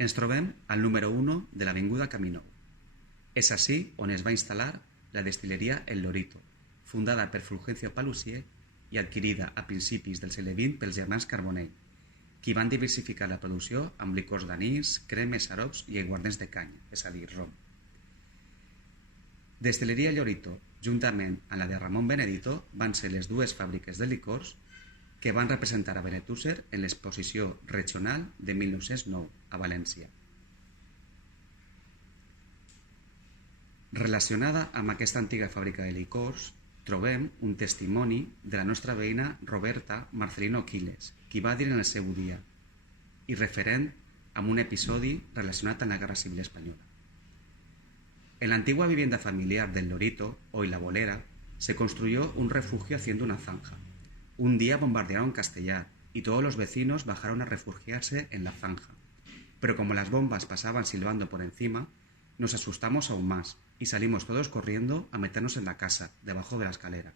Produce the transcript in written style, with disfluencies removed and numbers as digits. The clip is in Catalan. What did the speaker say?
Ens trobem al número 1 de l'Avinguda Camí Nou. És ací on es va instal·lar la destil·leria El Lorito, fundada per Fulgencio Paluzie i adquirida a principis del segle XX pels germans Carbonell, qui van diversificar la producció amb licors d'anís, cremes, xarops i aiguardents de canya, és a dir, rom. Destil·leria Llorito, juntament amb la de Ramon Benedito, van ser les dues fàbriques de licors que van representar a Benetússer en l'exposició regional de 1909 a València. Relacionada amb aquesta antiga fàbrica de licors, trobem un testimoni de la nostra veïna Roberta Marcelino Quiles, qui va dir en el seu dia, i referent amb un episodi relacionat amb la Guerra Civil Espanyola. En la antigua vivienda familiar del Lorito, hoy La Bolera, se construyó un refugio haciendo una zanja. Un día bombardearon Castellar y todos los vecinos bajaron a refugiarse en la zanja. Pero como las bombas pasaban silbando por encima, nos asustamos aún más y salimos todos corriendo a meternos en la casa, debajo de la escalera.